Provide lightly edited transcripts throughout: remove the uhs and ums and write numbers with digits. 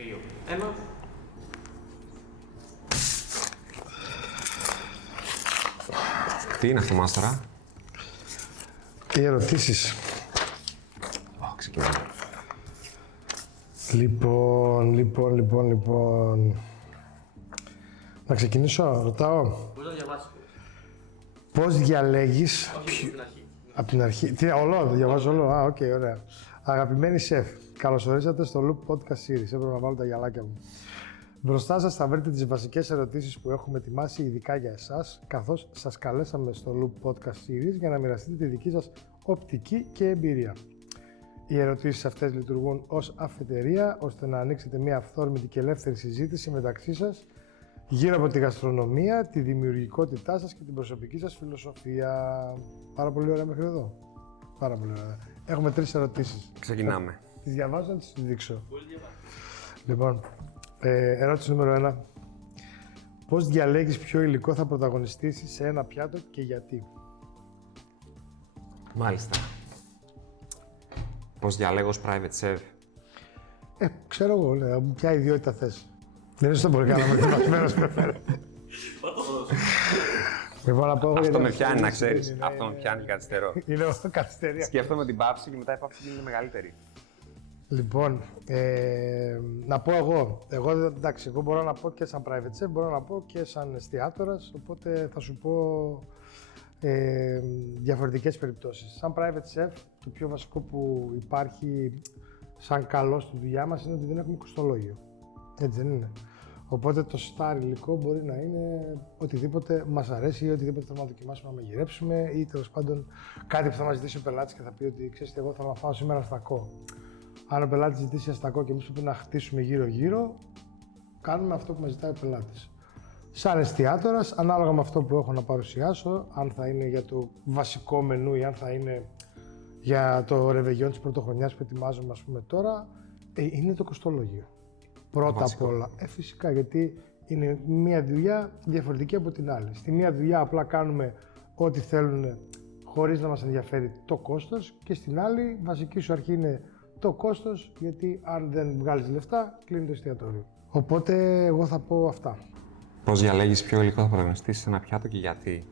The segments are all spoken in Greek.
2, 1. Τι είναι αυτό, Μάστορα? Οι ερωτήσεις. Ξεκινάμε. Λοιπόν. Να ξεκινήσω, ρωτάω. Μπορεί να διαβάσει. Πώς διαλέγεις... Όχι, από την αρχή. Από την αρχή. Τι, όλο, το διαβάζω όλο. Οκ, ωραία. Αγαπημένοι σεφ, καλωσορίσατε στο Loop Podcast Series. Έπρεπε να βάλω τα γυαλάκια μου. Μπροστά σας θα βρείτε τις βασικές ερωτήσεις που έχουμε ετοιμάσει ειδικά για εσάς, καθώς σας καλέσαμε στο Loop Podcast Series για να μοιραστείτε τη δική σας οπτική και εμπειρία. Οι ερωτήσεις αυτές λειτουργούν ως αφετηρία, ώστε να ανοίξετε μια αυθόρμητη και ελεύθερη συζήτηση μεταξύ σας γύρω από τη γαστρονομία, τη δημιουργικότητά σας και την προσωπική σας φιλοσοφία. Πάρα πολύ ωραία μέχρι εδώ. Πάρα πολύ ωραία. Έχουμε 3 ερωτήσεις. Ξεκινάμε. Τις διαβάζω να τις δείξω. Μπορεί να διαβάσει. Λοιπόν, ερώτηση νούμερο 1. Πώς διαλέγεις ποιο υλικό θα πρωταγωνιστήσεις σε ένα πιάτο και γιατί? Μάλιστα. Πώς διαλέγω ως private chef? Ξέρω εγώ, λέω, ποια ιδιότητα θες. Δεν είναι στο πολύ καλά ετοιμασμένος πρεφέρε. Λοιπόν, να πω εγώ Αυτό γιατί με πιάνει, να ξέρεις. είναι, Αυτό με πιάνει και καθυστερώ. Είναι καθυστερία. Σκέφτομαι την πάυση και μετά η πάυση γίνεται μεγαλύτερη. Λοιπόν, να πω εγώ. Εγώ μπορώ να πω και σαν private chef, μπορώ να πω και σαν εστιατόρας, οπότε θα σου πω διαφορετικές περιπτώσεις. Σαν private chef, το πιο βασικό που υπάρχει σαν καλό στη δουλειά μας είναι ότι δεν έχουμε κοστολόγιο. Έτσι δεν είναι? Οπότε το star υλικό μπορεί να είναι οτιδήποτε μας αρέσει ή οτιδήποτε θέλουμε να δοκιμάσουμε να μαγειρέψουμε ή τέλος πάντων κάτι που θα μας ζητήσει ο πελάτης και θα πει ότι ξέρεις τι, εγώ θέλω να φάω σήμερα αστακό. Αν ο πελάτης ζητήσει αστακό και εμείς πρέπει να χτίσουμε γύρω-γύρω, κάνουμε αυτό που μας ζητάει ο πελάτης. Σαν εστιατόρας, ανάλογα με αυτό που έχω να παρουσιάσω, αν θα είναι για το βασικό μενού ή αν θα είναι για το ρεβεγιόν της πρωτοχρονιάς που ετοιμάζομαι ας πούμε τώρα, είναι το κοστολόγιο. Πρώτα απ' όλα. Φυσικά, γιατί είναι μία δουλειά διαφορετική από την άλλη. Στη μία δουλειά απλά κάνουμε ό,τι θέλουν χωρίς να μας ενδιαφέρει το κόστος και στην άλλη βασική σου αρχή είναι το κόστος, γιατί αν δεν βγάλεις λεφτά, κλείνει το εστιατόριο. Οπότε εγώ θα πω αυτά. Πώς διαλέγεις ποιο υλικό θα πρωταγωνιστήσεις σε ένα πιάτο και γιατί?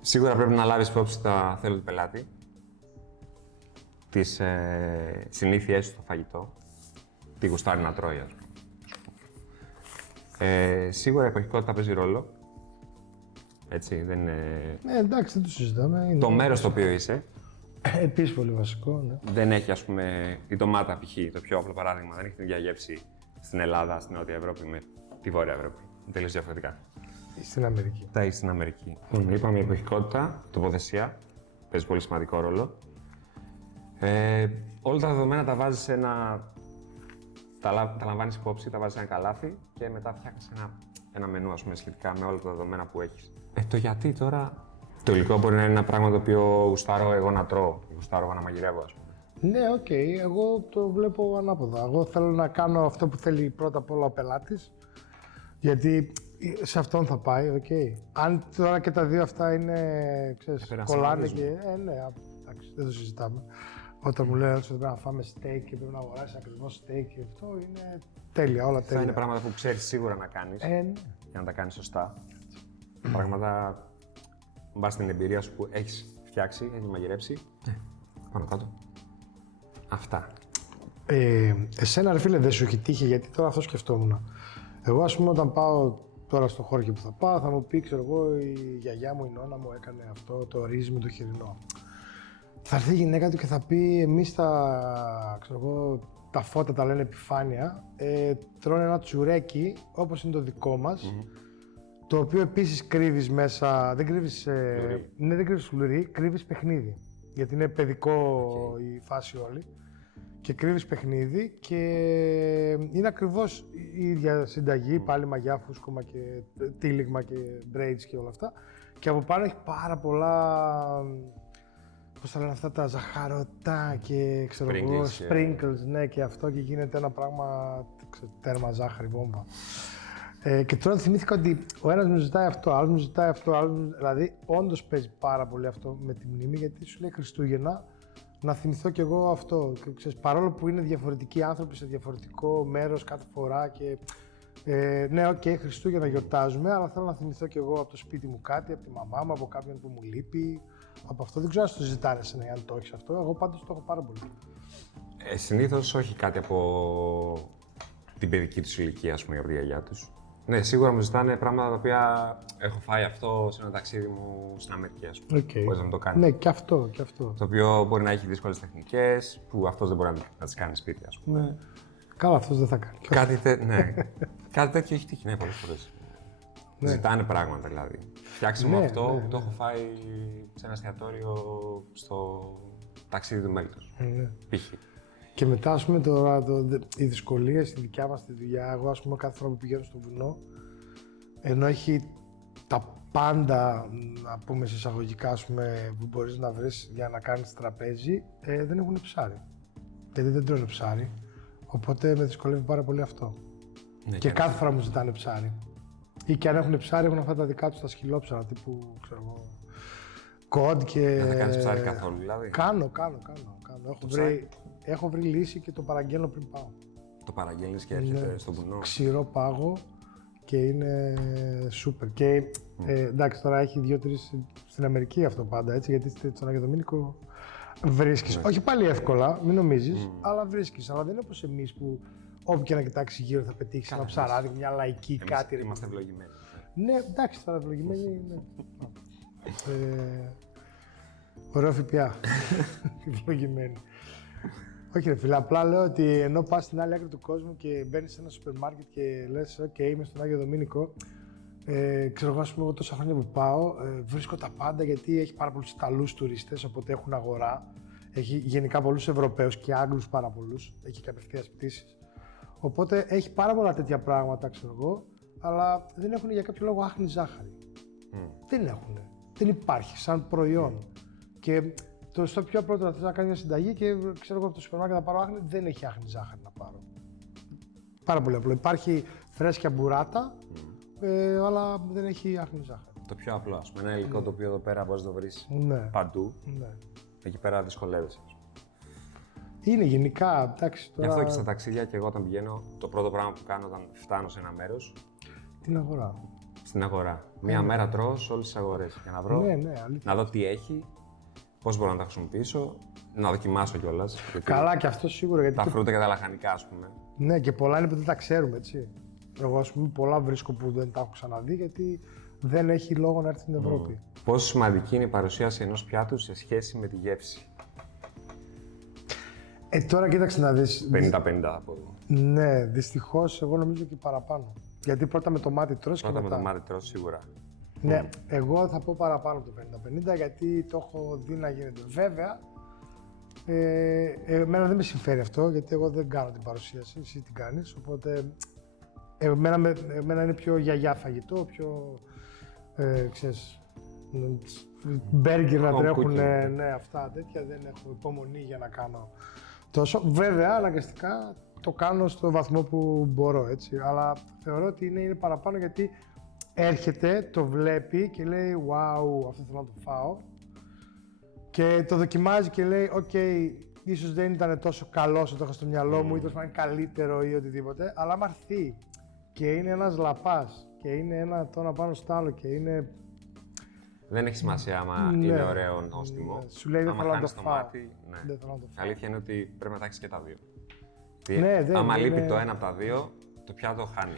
Σίγουρα πρέπει να λάβεις υπόψη τα θέλω του πελάτη, τις συνήθειές του στο φαγητό, τι γουστάρει να τρώει, ας πούμε. Σίγουρα η εποχικότητα παίζει ρόλο. Έτσι, δεν είναι... Εντάξει, δεν το συζητάμε. Είναι Το μέρος στο οποίο είσαι. επίσης πολύ βασικό, ναι. Δεν έχει, ας πούμε, η ντομάτα π.χ. το πιο απλό παράδειγμα, δεν έχει την ίδια γεύση στην Ελλάδα, στην Νότια Ευρώπη με τη Βόρεια Ευρώπη. Είναι τελείως διαφορετικά. Στην Αμερική. Τα έχει στην Αμερική. Είπαμε η εποχικότητα, τοποθεσία, παίζει πολύ σημαντικό ρόλο. Όλα τα δεδομένα τα βάζεις σε ένα... Τα λαμβάνεις υπόψη, τα βάζεις σε ένα καλάθι και μετά φτιάχνεις ένα μενού, ας πούμε, σχετικά με όλα τα δεδομένα που έχεις. Το γιατί τώρα... Το υλικό μπορεί να είναι ένα πράγμα το οποίο γουστάρω εγώ να τρώω, γουστάρω εγώ να μαγειρεύω, ας πούμε. Ναι, οκ. Εγώ το βλέπω ανάποδα. Εγώ θέλω να κάνω αυτό που θέλει πρώτα απ' όλα ο πελάτης, γιατί σε αυτόν θα πάει, οκ. Αν τώρα και τα δύο αυτά είναι, ξέρεις, κολλάνε και... ναι, εντάξει, δεν το συζητάμε. Όταν μου λένε ότι πρέπει να φάμε steak και πρέπει να αγοράσεις ακριβώς steak και αυτό είναι τέλεια, όλα τέλεια. Θα είναι πράγματα που ξέρεις σίγουρα να κάνεις, ναι. για να τα κάνεις σωστά. Πράγματα, βάσει την εμπειρία σου που έχεις φτιάξει, έχεις μαγειρέψει, πάνω κάτω. Αυτά. Εσένα ρε φίλε δεν σου έχει τύχει, γιατί τώρα αυτό σκεφτόμουν. Εγώ ας πούμε όταν πάω τώρα στο χώρο που θα πάω, θα μου πει, ξέρω εγώ, η γιαγιά μου, η νόνα μου έκανε αυτό το ρύζι με το χοιρινό. Θα έρθει η γυναίκα του και θα πει, εμείς τα φώτα τα λένε επιφάνεια, τρώνε ένα τσουρέκι όπως είναι το δικό μας, το οποίο επίσης κρύβεις μέσα, δεν κρύβεις φλουρί, κρύβεις παιχνίδι, γιατί είναι παιδικό η φάση όλη. Και κρύβεις παιχνίδι και είναι ακριβώς η ίδια συνταγή, πάλι μαγιά, φούσκωμα και τύλιγμα και braids και όλα αυτά. Και από πάνω έχει πάρα πολλά, πώς θα λένε αυτά, τα ζαχαρωτά και ξέρω εγώ, sprinkles, ναι, και αυτό και γίνεται ένα πράγμα, τέρμα ζάχαρη, βόμβα. Και τώρα θυμήθηκα ότι ο ένας μου ζητάει αυτό, ο άλλος μου ζητάει αυτό, δηλαδή όντως παίζει πάρα πολύ αυτό με τη μνήμη, γιατί σου λέει Χριστούγεννα, να θυμηθώ κι εγώ αυτό. Και, ξέρεις, παρόλο που είναι διαφορετικοί άνθρωποι σε διαφορετικό μέρος κάθε φορά και ναι, οκ, Χριστούγεννα γιορτάζουμε, αλλά θέλω να θυμηθώ κι εγώ από το σπίτι μου κάτι, από τη μαμά μου, από κάποιον που μου λείπει. Από αυτό δεν ξέρω αν το ζητάνε εσένα, αν το έχεις αυτό. Εγώ πάντως το έχω πάρα πολύ. Συνήθως όχι κάτι από την παιδική τους ηλικία, ας πούμε, από τη γιαγιά τους. Ναι, σίγουρα μου ζητάνε πράγματα τα οποία έχω φάει αυτό σε ένα ταξίδι μου στην Αμερική, ας πούμε. Okay. Μπορείς να το κάνεις. Ναι, και αυτό, και αυτό. Το οποίο μπορεί να έχει δύσκολες τεχνικές, που αυτός δεν μπορεί να τις κάνει σπίτι, ας πούμε. Ναι. Καλά, αυτός δεν θα κάνει. Ναι. Κάτι τέτοιο έχει τύχει, ναι, πολλές φορές. Ναι. Ζητάνε πράγματα, δηλαδή. Φτιάξε μου αυτό που το έχω φάει σε ένα εστιατόριο στο ταξίδι του μέλλοντος. Ναι. Π.χ. Και μετά, ας πούμε, οι δυσκολίες στη δικιά μας τη δουλειά, εγώ, ας πούμε, κάθε φορά που πηγαίνω στο βουνό, ενώ έχει τα πάντα, να πούμε σε εισαγωγικά, ας πούμε, που μπορείς να βρεις για να κάνεις τραπέζι, δεν έχουν ψάρι. Γιατί δεν τρώνε ψάρι, οπότε με δυσκολεύει πάρα πολύ αυτό. Ναι, και κάθε φορά μου ζητάνε ψάρι. Ή και αν έχουν ψάρι, έχουν αυτά τα δικά τους τα σκυλόψαρα, τύπου, ξέρω εγώ, κοντ και... Δεν θα κάνεις ψάρι καθόλου, δηλαδή. Κάνω. Έχω βρει λύση και το παραγγέλνω πριν πάω. Το παραγγέλνεις και έρχεται στο βουνό. Ξηρό πάγο και είναι σούπερ. Και εντάξει, τώρα έχει 2-3 στην Αμερική αυτό πάντα, έτσι, γιατί στον Άγιο Δομήνικο βρίσκεις. Όχι πάλι εύκολα, μην νομίζεις, αλλά βρίσκεις. Αλλά δεν είναι όπως εμείς που όπου και να κοιτάξεις γύρω θα πετύχεις ένα ψαράδι, μια λαϊκή κάτι. Είμαστε ευλογημένοι. Ναι, εντάξει, τώρα ευλογημένοι. Ωραίο ΦΠΑ. Ευλογημένοι. Όχι ρε φίλε, απλά λέω ότι ενώ πας στην άλλη άκρη του κόσμου και μπαίνεις σε ένα σούπερ μάρκετ και λες «ΟΚ, είμαι στον Άγιο Δομήνικο», ξέρω εγώ, ας πούμε, εγώ τόσα χρόνια που πάω, βρίσκω τα πάντα γιατί έχει πάρα πολλούς Ιταλούς τουρίστες, οπότε έχουν αγορά. Έχει γενικά πολλούς Ευρωπαίους και Άγγλους πάρα πολλούς, έχει κατευθείας πτήσεις. Οπότε έχει πάρα πολλά τέτοια πράγματα, ξέρω εγώ, αλλά δεν έχουν για κάποιο λόγο άχνη ζάχαρη. Δεν έχουν. Δεν υπάρχει σαν προϊόν. Και στο πιο πρώτο να θες να κάνεις μια συνταγή και ξέρω εγώ από το σούπερ μάρκετ να πάρω άχνη, δεν έχει άχνη ζάχαρη να πάρω. Πάρα πολύ απλό. Υπάρχει φρέσκια μπουράτα, αλλά δεν έχει άχνη ζάχαρη. Το πιο απλό, ας πούμε, ένα υλικό το οποίο εδώ πέρα μπορείς να το βρεις παντού. Ναι. Εκεί πέρα δυσκολεύεσαι. Είναι γενικά, εντάξει τώρα... Γι' αυτό και στα ταξίδια και εγώ όταν πηγαίνω, το πρώτο πράγμα που κάνω όταν φτάνω σε ένα μέρος... Την αγορά. Στην αγορά. Μία μέρα τρώω σε όλες τις αγορές για να βρω, να δω τι έχει, πώς μπορώ να τα χρησιμοποιήσω, να δοκιμάσω κιόλας. Καλά, και αυτό σίγουρα. Γιατί τα φρούτα και τα λαχανικά, ας πούμε. Ναι, και πολλά είναι που δεν τα ξέρουμε, έτσι. Εγώ, ας πούμε, πολλά βρίσκω που δεν τα έχω ξαναδεί γιατί δεν έχει λόγο να έρθει στην Ευρώπη. Πόσο σημαντική είναι η παρουσίαση ενός πιάτου σε σχέση με τη γεύση? Τώρα κοίταξε να δεις. 50-50 θα πω εγώ. Ναι, δυστυχώς εγώ νομίζω και παραπάνω. Γιατί πρώτα με το μάτι τρως και μετά. Πρώτα με το μάτι τρως, σίγουρα. Ναι, εγώ θα πω παραπάνω από το 50-50 γιατί το έχω δει να γίνεται. Βέβαια, εμένα δεν με συμφέρει αυτό γιατί εγώ δεν κάνω την παρουσίαση, εσύ την κάνεις. Οπότε, εμένα είναι πιο γιαγιά φαγητό, πιο, ξέρεις, μπέργκερ να τρέχουν, ναι, αυτά τέτοια. Δεν έχω υπομονή για να κάνω τόσο. Βέβαια, αναγκαστικά το κάνω στο βαθμό που μπορώ, έτσι. Αλλά θεωρώ ότι είναι παραπάνω γιατί έρχεται, το βλέπει και λέει «Wow, αυτό θέλω να το φάω». Και το δοκιμάζει και λέει «ΟΚ, ίσως δεν ήταν τόσο καλό όσο το έχω στο μυαλό μου, ή τόσο είναι καλύτερο ή οτιδήποτε». Αλλά άμα έρθει και είναι ένας λαπάς και είναι ένα τόνα πάνω στο άλλο και είναι... Δεν έχει σημασία άμα είναι ωραίο νόστιμο. Ναι. Σου λέει δεν θέλω να το φάω. Μάτι, ναι. Η αλήθεια είναι ότι πρέπει να τα έχεις και τα δύο. Άμα λείπει το ένα από τα δύο, το πιάτο χάνει.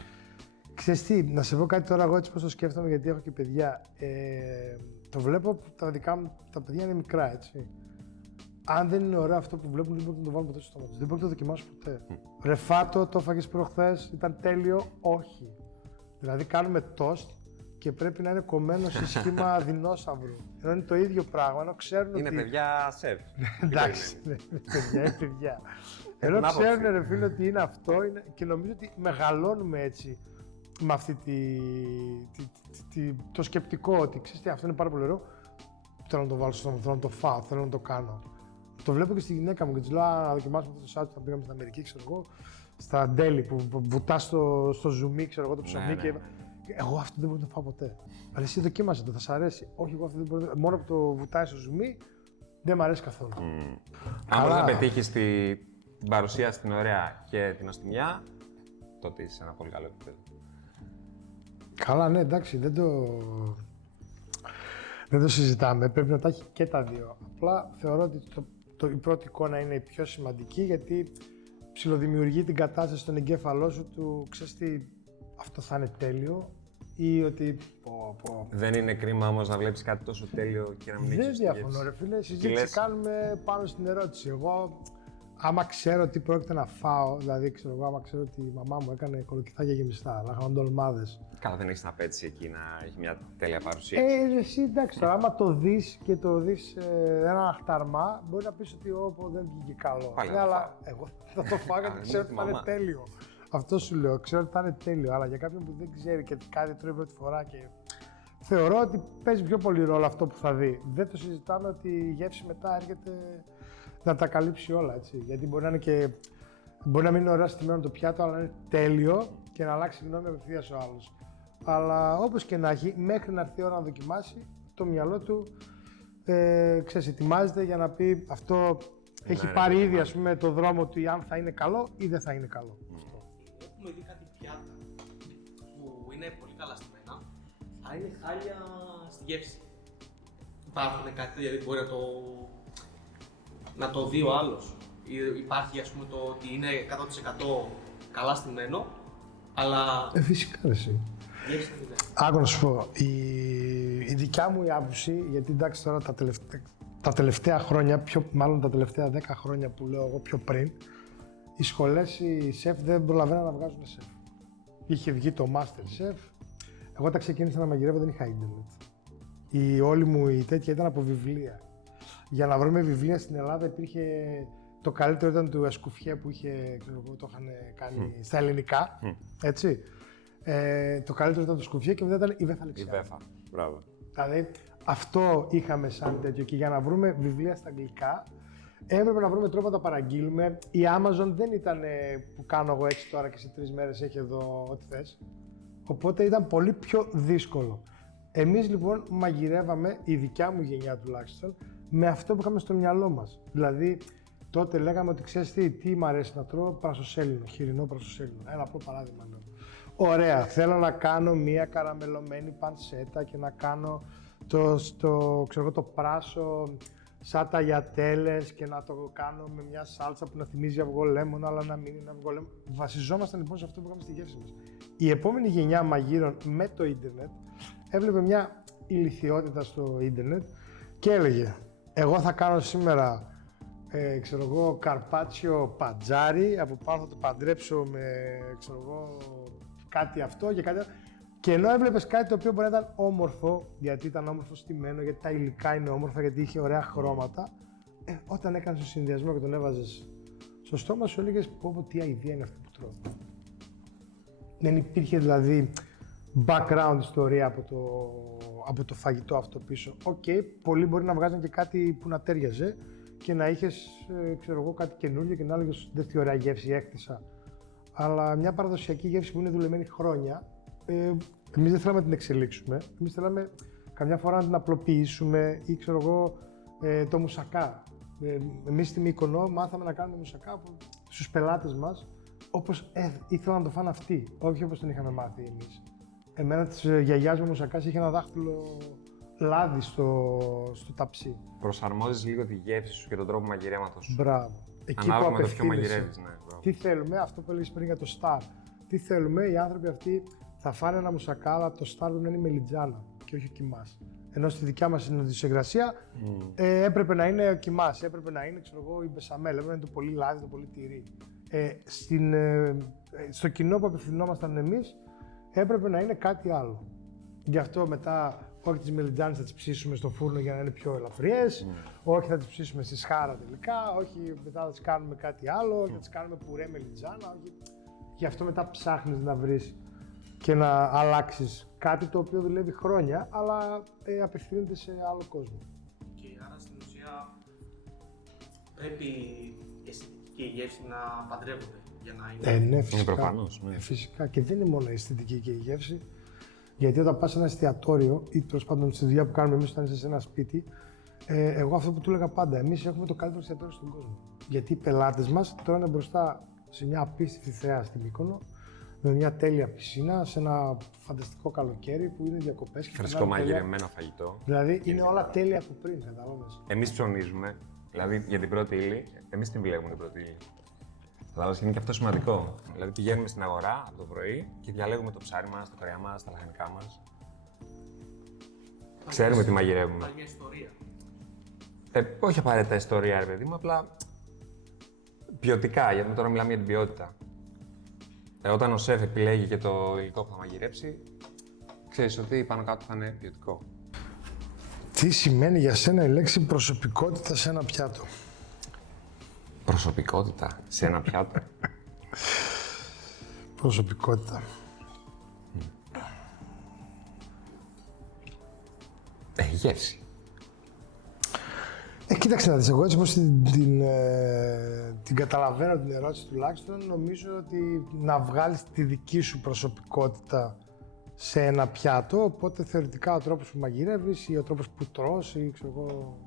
Ξέρεις τι, να σε πω κάτι τώρα εγώ έτσι πώς το σκέφτομαι, γιατί έχω και παιδιά. Το βλέπω που τα δικά μου, τα παιδιά είναι μικρά, έτσι. Αν δεν είναι ωραίο αυτό που βλέπουν, δεν μπορούν να το βάλουν ποτέ στο στόμα τους. Δεν μπορούν να το δοκιμάσουν ποτέ. Ρεφάτο, το έφαγες προχθές, ήταν τέλειο, όχι. Δηλαδή κάνουμε τόστ και πρέπει να είναι κομμένο σε σχήμα δεινόσαυρου. Ενώ είναι το ίδιο πράγμα, ενώ ξέρουν είναι ότι... παιδιά σεφ. Εντάξει, παιδιά. Ενώ ξέρουν, ρε φίλε, ότι είναι αυτό και νομίζω ότι μεγαλώνουμε έτσι με αυτή το σκεπτικό ότι ξέρεις τι, αυτό είναι πάρα πολύ ωραίο. Θέλω να το βάλω στο στόμα, θέλω να το φάω, θέλω να το κάνω. Το βλέπω και στη γυναίκα μου και της λέω να δοκιμάσουμε αυτό το σάτσο που πήγαμε στην Αμερική, ξέρω εγώ, στα ντέλη που βουτά στο ζουμί, ξέρω εγώ, το ψωμί. Και... Εγώ αυτό δεν μπορώ να το φάω ποτέ. Αλλά εσύ δοκίμασε το, θα σ' αρέσει. Όχι, εγώ αυτό δεν μπορώ. Μόνο που το βουτάει στο ζουμί, Δεν μ' αρέσει καθόλου. Αν μπορείς να πετύχεις την παρουσία στην ωραία και την αστιμιά, τότε είσαι σε ένα πολύ καλό επίπεδο. Καλά, ναι, εντάξει, δεν το συζητάμε. Πρέπει να τα έχει και τα δύο. Απλά θεωρώ ότι η πρώτη εικόνα είναι η πιο σημαντική, γιατί ψιλοδημιουργεί την κατάσταση στον εγκέφαλό σου του, ξέρεις τι, αυτό θα είναι τέλειο ή ότι Δεν είναι κρίμα όμως να βλέπεις κάτι τόσο τέλειο και να μην έχεις Δεν διαφωνώ, ρε φίλε. Συζήτηση κάνουμε πάνω στην ερώτηση. Εγώ, άμα ξέρω τι πρόκειται να φάω, δηλαδή ξέρω εγώ, άμα ξέρω ότι η μαμά μου έκανε κολοκυθάκια γεμιστά, λαχανοντολμάδες. Καλά, δεν έχεις την απέτηση εκεί να έχει μια τέλεια παρουσία. Εσύ εντάξει, τώρα, άμα το δεις και το δεις ένα αχταρμά, μπορεί να πεις ότι δεν βγήκε καλό. Πάλι Ναι, αλλά εγώ θα το φάω γιατί ξέρω ότι θα είναι τέλειο. Αυτό σου λέω, ξέρω ότι θα είναι τέλειο, αλλά για κάποιον που δεν ξέρει και κάτι τρώει πρώτη φορά και θεωρώ ότι παίζει πιο πολύ ρόλο αυτό που θα δει. Δεν το συζητάμε ότι η γεύση μετά έρχεται να τα καλύψει όλα, έτσι. Γιατί μπορεί να μην είναι ωραία στημένο το πιάτο, αλλά να είναι τέλειο και να αλλάξει γνώμη απευθείας ο άλλος. Αλλά όπως και να έχει, μέχρι να έρθει η ώρα να δοκιμάσει, το μυαλό του ετοιμάζεται για να πει αυτό έχει πάρει ήδη ας πούμε, το δρόμο του ή αν θα είναι καλό ή δεν θα είναι καλό. Έχουμε δει κάτι πιάτα που είναι πολύ καλά στημένα, αλλά είναι χάλια στη γεύση. Υπάρχουν κάτι, δηλαδή μπορεί να το δει ο άλλος. Υπάρχει ας πούμε το ότι είναι 100% καλά στημένο, αλλά Φυσικά εσύ. γεύση δεν είναι. Άκου να σου πω, η δικιά μου η άποψη, γιατί εντάξει τώρα τα τελευταία χρόνια, μάλλον τα τελευταία 10 χρόνια που λέω εγώ πιο πριν, οι σχολές οι σεφ δεν προλαβαίναν να βγάζουν σεφ. Είχε βγει το Master Chef, εγώ όταν ξεκίνησα να μαγειρεύω δεν είχα ίντερνετ. Όλη μου η τέτοια ήταν από βιβλία. Για να βρούμε βιβλία στην Ελλάδα υπήρχε, το καλύτερο ήταν του Εσκουφιέ που το είχαν κάνει στα ελληνικά, έτσι. Το καλύτερο ήταν το Σκουφιέ και μετά ήταν η Βέφα Αλεξιάδη. Η Βέφα, μπράβο. Δηλαδή αυτό είχαμε σαν τέτοιο και για να βρούμε βιβλία στα αγγλικά έπρεπε να βρούμε τρόπο να τα παραγγείλουμε. Η Amazon δεν ήταν που κάνω εγώ έτσι τώρα και σε 3 μέρες έχει εδώ ό,τι θες. Οπότε ήταν πολύ πιο δύσκολο. Εμείς λοιπόν μαγειρεύαμε, η δικιά μου γενιά τουλάχιστον, με αυτό που είχαμε στο μυαλό μας. Δηλαδή τότε λέγαμε ότι ξέρεις τι μου αρέσει να τρώω, πρασοσέλινο, χοιρινό πρασοσέλινο. Ένα απλό παράδειγμα λέω. Ωραία, θέλω να κάνω μία καραμελωμένη πανσέτα και να κάνω το πράσο σαν ταγιατέλες και να το κάνω με μια σάλτσα που να θυμίζει αυγό λέμον, αλλά να μην είναι αυγό λέμον. Βασιζόμασταν λοιπόν σε αυτό που είχαμε στη γεύση μας. Η επόμενη γενιά μαγείρων με το ίντερνετ έβλεπε μια ηλιθιότητα στο ίντερνετ και έλεγε εγώ θα κάνω σήμερα καρπάτσιο πατζάρι, από πάνω θα το παντρέψω με κάτι αυτό και κάτι άλλο. Και ενώ έβλεπες κάτι το οποίο μπορεί να ήταν όμορφο, γιατί ήταν όμορφο στημένο, γιατί τα υλικά είναι όμορφα, γιατί είχε ωραία χρώματα, όταν έκανες το συνδυασμό και τον έβαζες στο στόμα σου, έλεγες πω τι αηδία είναι αυτή που τρώω. Δεν υπήρχε δηλαδή background ιστορία από το φαγητό αυτό πίσω. Οκ, πολλοί μπορεί να βγάζουν και κάτι που να τέριαζε και να είχες, κάτι καινούργιο και να έλεγες δεν τι ωραία γεύση έκτισα. Αλλά μια παραδοσιακή γεύση που είναι δουλεμένη χρόνια, εμείς δεν θέλαμε να την εξελίξουμε. Εμείς θέλαμε καμιά φορά να την απλοποιήσουμε ή το μουσακά. Εμείς στη Μύκονο μάθαμε να κάνουμε μουσακά στους πελάτες μας όπως ήθελαν να το φάνε αυτοί, όχι όπως τον είχαμε μάθει εμείς. Εμένα της γιαγιάς μου μουσακάς είχε ένα δάχτυλο λάδι στο ταψί. Προσαρμόζεις λίγο τη γεύση σου και τον τρόπο μαγειρέματος σου. Μπράβο. Εκεί ανάλογα που με το ποιο μαγειρεύεις, ναι. Τι θέλουμε, αυτό που έλεγες πριν για το star. Τι θέλουμε, οι άνθρωποι αυτοί θα φάνε ένα μουσακά, αλλά το star να είναι μελιτζάνα και όχι ο κιμάς. Ενώ στη δικιά μας συνοδισιογρασία έπρεπε να είναι ο κιμάς, έπρεπε να είναι η μπεσαμέλ, έπρεπε να είναι το πολύ λάδι, το πολύ τυρί. Στο κοινό που απευθυνόμασταν εμείς έπρεπε να είναι κάτι άλλο. Γι' αυτό μετά όχι τις μελιτζάνες θα τις ψήσουμε στο φούρνο για να είναι πιο ελαφριές, όχι θα τις ψήσουμε στη σχάρα τελικά, όχι μετά θα τις κάνουμε κάτι άλλο, όχι θα τις κάνουμε πουρέ μελιτζάνα, όχι. Γι' αυτό μετά ψάχνεις να βρεις και να αλλάξεις κάτι το οποίο δουλεύει χρόνια, αλλά απευθύνεται σε άλλο κόσμο. Και άρα στην ουσία πρέπει η αισθητική και η γεύση να παντρεύονται για να είναι. Ναι, φυσικά. Είναι προφανώς, ναι. Φυσικά και δεν είναι μόνο η αισθητική και η γεύση. Γιατί όταν πας σε ένα εστιατόριο ή τέλος πάντων στη δουλειά που κάνουμε εμείς όταν είσαι σε ένα σπίτι, Εγώ αυτό που του έλεγα πάντα, εμείς έχουμε το καλύτερο εστιατόριο στον κόσμο. Γιατί οι πελάτες μας τρώνε μπροστά σε μια απίστευτη θέα στην Μύκονο, με μια τέλεια πισίνα, σε ένα φανταστικό καλοκαίρι που είναι διακοπές. Φρεσκό μαγειρεμένο φαγητό. Δηλαδή είναι όλα τέλεια από πριν, κατάλαβες. Εμείς ψωνίζουμε, δηλαδή για την πρώτη ύλη, εμείς την βλέπουμε την πρώτη ύλη. Κατάλαβες, είναι και αυτό σημαντικό. Δηλαδή πηγαίνουμε στην αγορά από το πρωί και διαλέγουμε το ψάρι μας, το κρέα μας, τα λαχανικά μας. Ξέρουμε τι μαγειρεύουμε. Υπάρχει μια ιστορία. Όχι απαραίτητα ιστορία, ρε παιδί μου, απλά ποιοτικά, γιατί τώρα μιλάμε για την ποιότητα. Όταν ο σεφ επιλέγει και το υλικό που θα μαγειρέψει, ξέρεις ότι πάνω κάτω θα είναι ποιοτικό. Τι σημαίνει για σένα η λέξη προσωπικότητα σε ένα πιάτο? Προσωπικότητα σε ένα πιάτο. Προσωπικότητα. Γεύση. Κοίταξε να δεις, εγώ έτσι όπως την καταλαβαίνω την ερώτηση τουλάχιστον, νομίζω ότι να βγάλεις τη δική σου προσωπικότητα σε ένα πιάτο, οπότε θεωρητικά ο τρόπος που μαγειρεύεις ή ο τρόπος που τρως ή ξέρω εγώ,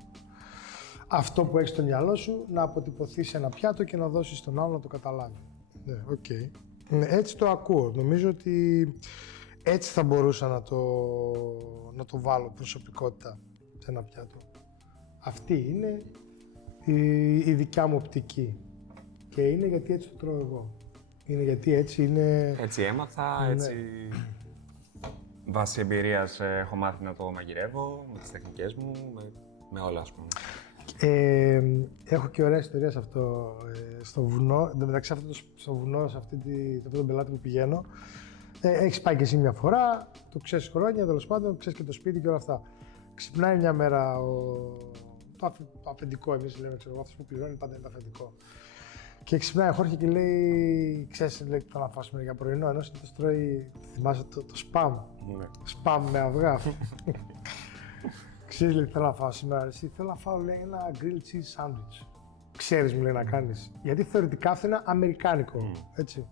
αυτό που έχεις στο μυαλό σου να αποτυπωθεί σε ένα πιάτο και να δώσεις στον άλλο να το καταλάβει. Ναι, οκ. Έτσι το ακούω. Νομίζω ότι έτσι θα μπορούσα να το βάλω προσωπικότητα σε ένα πιάτο. Αυτή είναι η δικιά μου οπτική. Και είναι γιατί έτσι το τρώω εγώ. Είναι γιατί έτσι είναι... Έτσι έμαθα, έτσι... Βάσει εμπειρίας έχω μάθει να το μαγειρεύω, με τις τεχνικές μου, με όλα ας πούμε. Έχω και ωραία ιστορία σε αυτό στο βουνό. Εν τω μεταξύ στο βουνό, σε αυτόν τον πελάτη που πηγαίνω, έχεις πάει και εσύ μια φορά, το ξέρεις χρόνια, τέλος πάντων, ξέρεις και το σπίτι και όλα αυτά. Ξυπνάει μια μέρα το αφεντικό, εμείς λέμε, ξέρω, αυτός που πληρώνει πάντα είναι το αφεντικό. Και ξυπνάει ο Χόρχε και λέει, ξέρεις, λέει, τι θα να φάσουμε για πρωινό, ενώ συνήθως τρώει, θυμάσαι το σπαμ, σπαμ με αυγά. Ξέρεις, λέει, τι θέλω να φάω σήμερα, εσύ θέλω να φάω, λέει, ένα grilled cheese sandwich. Ξέρεις, μου λέει, να κάνεις. Γιατί θεωρητικά αυτό είναι αμερικάνικο, έτσι.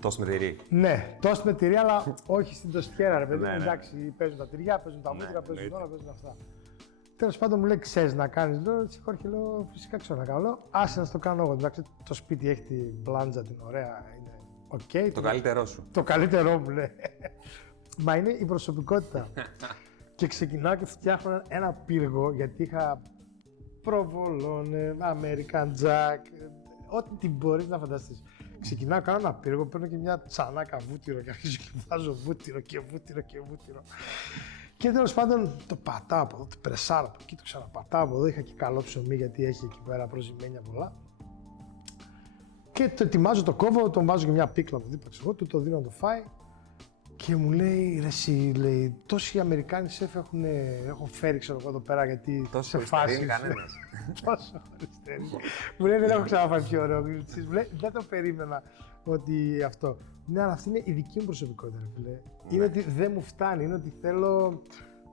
Τόστ με τυρί. Ναι, τόστ με τυρί, αλλά όχι στην τοστιέρα, ρε παιδί. Εντάξει, παίζουν τα τυριά, παίζουν τα μούτρα, παίζουν όλα, παίζουν αυτά. Τέλος πάντων μου λέει, ξέρεις να κάνεις, λέω, Χόρχε, λέω, φυσικά ξέρω να κάνω, λέω, άσε να το κάνω εγώ. Εντάξει, το σπίτι έχει την μπλάντζα, την ωραία, είναι οκ. Το καλύτερό σου. Το καλύτερό μου, λέει. Μα είναι η προσωπικότητα. Και ξεκινάω και φτιάχνω ένα πύργο, γιατί είχα προβολόνε, American Jack, ό,τι μπορείς να φανταστείς. Ξεκινάω, κάνω ένα πύργο, παίρνω και μια τσανάκα βούτυρο και αρχίζω και βάζω βούτυρο και βούτυρο και βούτυρο. Και τέλος πάντων το πατάω από εδώ, το πρεσάρω από εκεί, το ξαναπατάω από εδώ. Είχα και καλό ψωμί γιατί έχει εκεί πέρα προζυμένια πολλά. Και το ετοιμάζω, το κόβω, τον βάζω και μια πίκλα από δίπλα, ξέρω, του το δίνω να το φάει. Και μου λέει, ρε εσύ, λέει, τόσοι Αμερικάνοι σεφ έχω φέρει, ξέρω εγώ, εδώ πέρα, γιατί τόσο σε φάσεις. κανένας. Τόσο χωριστέρι. Μου λέει, δεν έχω ξαναφάει πιο ωραίο γλυτσίς. Μου λέει, δεν το περίμενα ότι αυτό. Ναι, αλλά αυτή είναι η δική μου προσωπικότητα, ρε φίλε. Είναι ότι δεν μου φτάνει, είναι ότι θέλω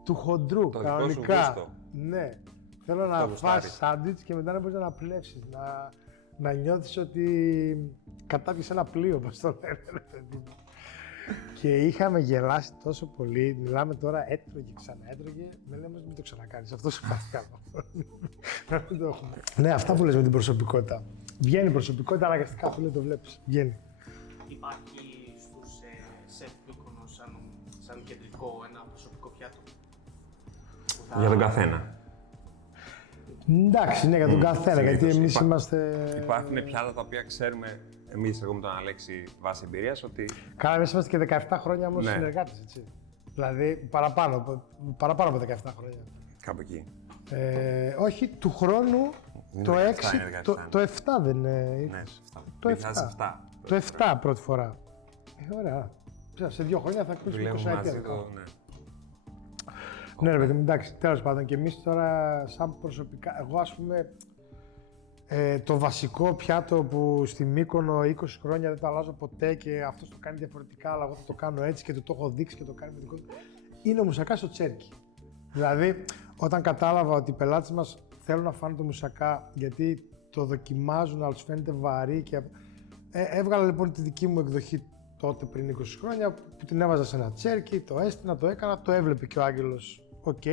του χοντρού, το κανονικά. Ναι, θέλω να φας σάντουιτς και μετά να μπορείς να αναπνεύσεις, να νιώθεις ότι κατάπιες ένα πλοίο, πώς το λένε, ρε παιδί. Και είχαμε γελάσει τόσο πολύ, μιλάμε τώρα, έτρωγε ξανά, έτρωγε, με λέμε μην το ξανακάνεις, αυτό σου πάθει καλό. Να μην το έχουμε. Ναι, αυτά που λες με την προσωπικότητα. Βγαίνει η προσωπικότητα, αναγκαστικά που λέει το βλέπεις, βγαίνει. Υπάρχει στους σεφ Μύκονος σαν κεντρικό ένα προσωπικό πιάτο? Για τον καθένα. Εντάξει, ναι, για τον καθένα, γιατί εμείς είμαστε... Υπάρχουν πιάτα τα οποία ξέρουμε εμείς, εγώ με τον Αλέξη, βάσει εμπειρίας, ότι... Καλά, εμείς είμαστε και 17 χρόνια όμως συνεργάτες, έτσι. Δηλαδή, παραπάνω από 17 χρόνια. Κάπου εκεί. Όχι, του χρόνου, το 6, το 7 δεν είναι. Ναι, το 7. Το 7 πρώτη φορά. Ωραία. Σε 2 χρόνια θα κλείσουμε 20 ετία. Ναι, ρε παιδί μου, εντάξει, τέλος πάντων. Και εμείς τώρα, σαν προσωπικά, εγώ ας πούμε, το βασικό πιάτο που στη Μύκονο 20 χρόνια δεν το αλλάζω ποτέ και αυτός το κάνει διαφορετικά, αλλά εγώ θα το κάνω έτσι και το έχω δείξει και το κάνει με δικό του, είναι ο μουσακά στο τσέρκι. Δηλαδή, όταν κατάλαβα ότι οι πελάτες μας θέλουν να φάνε το μουσακά γιατί το δοκιμάζουν, αλλά τους φαίνεται βαρύ και... έβγαλα λοιπόν τη δική μου εκδοχή τότε πριν 20 χρόνια που την έβαζα σε ένα τσέρκι, το έστεινα, το έκανα, το έβλεπε και ο Άγγελος, οκ.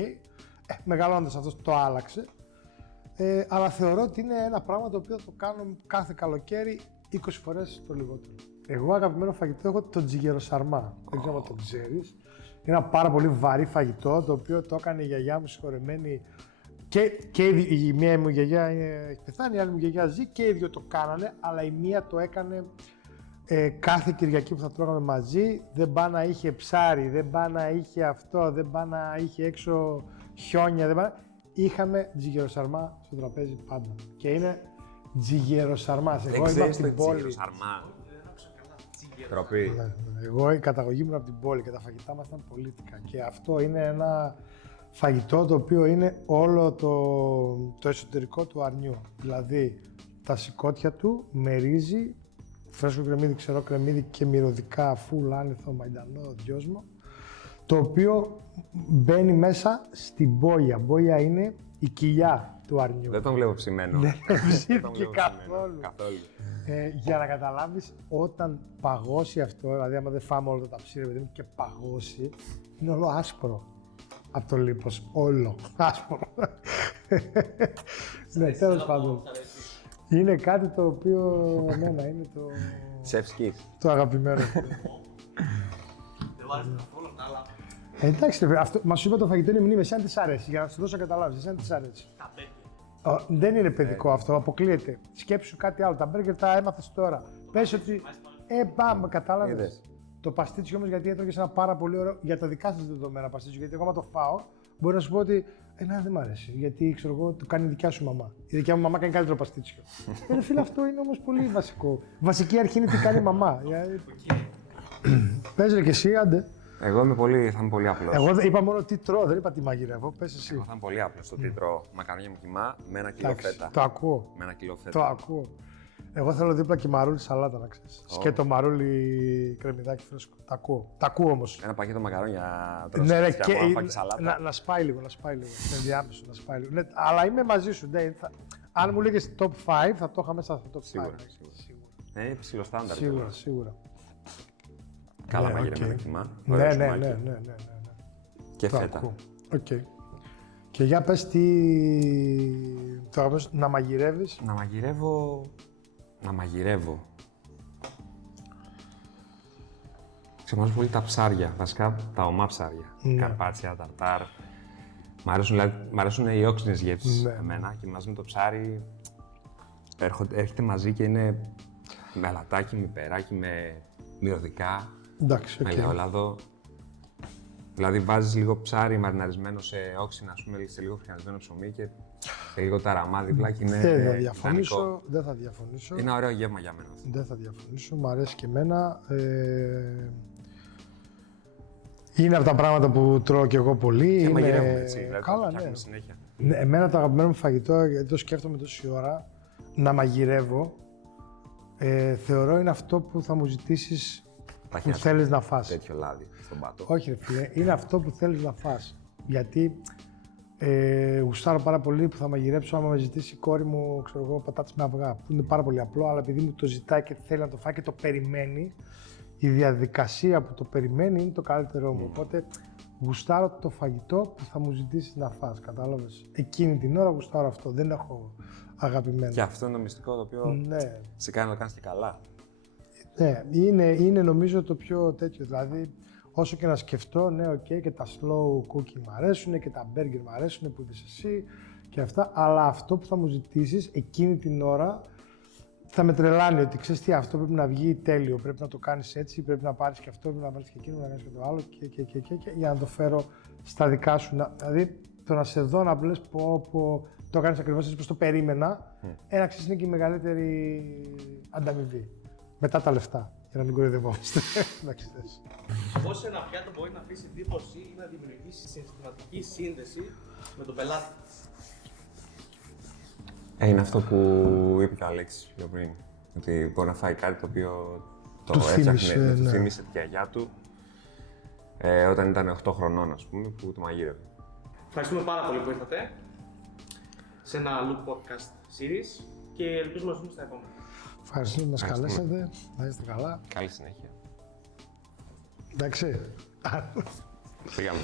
μεγαλώνοντας αυτό το άλλαξε. Αλλά θεωρώ ότι είναι ένα πράγμα το οποίο το κάνω κάθε καλοκαίρι 20 φορές το λιγότερο. Εγώ αγαπημένο φαγητό έχω το τζιγεροσαρμά. Δεν ξέρω αν το ξέρεις. Είναι ένα πάρα πολύ βαρύ φαγητό το οποίο το έκανε η γιαγιά μου συγχωρεμένη. Και η μία μου γιαγιά έχει πεθάνει, η άλλη μου γιαγιά ζει και οι δύο το κάνανε, αλλά η μία το έκανε κάθε Κυριακή που θα τρώγαμε μαζί. Δεν πά να είχε ψάρι, δεν πά να είχε αυτό, δεν πά να είχε έξω χιόνια, δεν πά. Είχαμε τζιγεροσαρμά στο τραπέζι πάντα. Και είναι τζιγεροσαρμάς. Εγώ είμαι από την πόλη. Τροπή. Εγώ η καταγωγή μου είναι από την πόλη και τα φαγητά μας ήταν πολίτικα. Και αυτό είναι ένα φαγητό το οποίο είναι όλο το εσωτερικό του αρνιού. Δηλαδή τα σηκώτια του με ρύζι, φρέσκο κρεμμύδι, ξερό κρεμμύδι και μυρωδικά, φουλ, άνηθο, μαϊντανό, δυόσμο, το οποίο μπαίνει μέσα στην μπόγια. Μπόγια είναι η κοιλιά του αρνιού. Δεν τον βλέπω ψημένο. Δεν ψήθηκε καθόλου. Για να καταλάβεις, όταν παγώσει αυτό, δηλαδή άμα δεν φάμε όλα τα ψήρια παιδί μου και παγώσει, είναι όλο άσπρο από το λίπος, όλο άσπρο. Ναι, τέλος πάντων. Είναι κάτι το οποίο εμένα είναι το... Σεφσκής. Το αγαπημένο. Δεν βάζει καθόλου αυτά, αλλά Εντάξει, αυτό, μας σου είπα το φαγητό είναι μνήμη, εσένα τι σ' αρέσει, για να σου δώσω να καταλάβεις, εσένα τι σ' αρέσει. τα μπέργκερ. Δεν είναι παιδικό αυτό, αποκλείεται. Σκέψου κάτι άλλο. Τα μπέργκερ τα έμαθες τώρα. Πες ότι. Πάμε, κατάλαβες. Είδες. Το παστίτσιο όμως γιατί έτρωγες ένα πάρα πολύ ωραίο για τα δικά σας δεδομένα παστίτσιο. Γιατί εγώ, άμα το φάω, μπορεί να σου πω ότι. Δεν μ' αρέσει. Γιατί ξέρω εγώ, το κάνει η δικιά σου μαμά. Η δικιά μου μαμά κάνει καλύτερο παστίτσιο. Φίλε, αυτό είναι όμως πολύ βασικό. Βασική αρχή είναι τι κάνει η μαμά. Πες ρε και εσύ, άντε. Εγώ θα είμαι πολύ απλός. Εγώ είπα μόνο τι τρώω, δεν είπα τι μαγειρεύω. Πες εσύ. Εγώ θα είμαι πολύ απλός στο τι τρώω. Μακαρόνια με κιμά με 1 κιλό φέτα. Το ακούω. Με 1 κιλό φέτα. Το ακούω. Εγώ θέλω δίπλα και μαρούλι σαλάτα να ξέρεις. Σκέτο μαρούλι κρεμμυδάκι φρέσκο. Τα ακούω. Τα ακούω όμως. Ένα πακέτο μακαρόνια Ναι, ρε, και σαλάτα. να σπάει λίγο, ενδιάμεσο, να σπάει λίγο. Ναι, αλλά είμαι μαζί σου. Ναι, αν μου λέγες top 5, θα το είχα μέσα στο top 5. Σίγουρα. Είναι ψηλό στάνταρ. Σίγουρα. Καλά Ναι, μαγειρεμένα οκ. κιμά. Ναι. Και Το φέτα. ακούω. Οκ. Και για πες τι... Το αγαπημένος, να μαγειρεύεις. Να μαγειρεύω. Ξεμάζω πολύ τα ψάρια, βασικά τα ομά ψάρια. Ναι. Καρπάτσια, ταρτάρ. Μ' αρέσουν οι όξινες γεύσεις εμένα και μαζί με το ψάρι έρχεται μαζί και είναι με αλατάκι, με περάκι, με μυρωδικά, Εντάξει, με οκ. ελαιόλαδο. Δηλαδή βάζεις λίγο ψάρι μαριναρισμένο σε όξινα, ας πούμε, σε λίγο φρικανισμένο ψωμί και λίγο ταραμά δίπλα και είναι ιδανικό. Δεν θα διαφωνήσω. Είναι ένα ωραίο γεύμα για μένα αυτό. Δεν θα διαφωνήσω, μου αρέσει και εμένα. Είναι από τα πράγματα που τρώω και εγώ πολύ. Και μαγειρεύουμε έτσι, δηλαδή Καλά, το ναι. φτιάχνουμε συνέχεια. Ναι, εμένα το αγαπημένο μου φαγητό, γιατί το σκέφτομαι τόση ώρα, να μαγειρεύω, θεωρώ είναι αυτό που θα μου ζητήσεις που θέλεις να φας. Τέτοιο λάδι στον πάτο. Όχι ρε φίλε, είναι αυτό που θέλεις να φας. Γιατί γουστάρω πάρα πολύ που θα μαγειρέψω άμα με ζητήσει η κόρη μου, ξέρω εγώ, πατάτες με αυγά. Που είναι πάρα πολύ απλό, αλλά επειδή μου το ζητάει και θέλει να το φάει και το περιμένει, η διαδικασία που το περιμένει είναι το καλύτερό μου. Οπότε γουστάρω το φαγητό που θα μου ζητήσει να φας, κατάλαβες. Εκείνη την ώρα γουστάρω αυτό, δεν έχω αγαπημένο. Και αυτό είναι το μυστικό το οποίο Ναι. σε κάνει να το κάνεις και καλά. Ναι, είναι νομίζω το πιο τέτοιο. Δηλαδή, όσο και να σκεφτώ, ναι, οκ, και τα slow cooking μου αρέσουν και τα burger μου αρέσουν που είπες εσύ και αυτά, αλλά αυτό που θα μου ζητήσεις εκείνη την ώρα θα με τρελάνει ότι ξέρεις τι, αυτό πρέπει να βγει τέλειο, πρέπει να το κάνεις έτσι, πρέπει να πάρεις και αυτό, πρέπει να πάρεις και εκείνο, να κάνεις και το άλλο και για να το φέρω στα δικά σου. Δηλαδή, το να σε δω να λες πω το κάνεις ακριβώς έτσι όπως το περίμενα, ένα ξέρεις είναι και η μεγαλύτερη ανταμοιβή. Μετά τα λεφτά, για να μην κοροϊδευόμαστε. Πώς ένα πιάτο μπορεί να αφήσει εντύπωση ή να δημιουργήσει συναισθηματική σύνδεση με τον πελάτη. Είναι αυτό που είπε και ο Αλέξης πιο πριν. Ότι μπορεί να φάει κάτι το οποίο το έφτιαχνε, του θύμισε τη γιαγιά του όταν ήταν 8 χρονών, ας πούμε, που το μαγείρευε. Ευχαριστούμε πάρα πολύ που ήρθατε σε ένα Look Podcast Series και ελπίζουμε να ζούμε στα επόμενα. Ευχαριστούμε που μας καλέσατε. Να είστε καλά. Καλή συνέχεια. Εντάξει. Πήγαμε.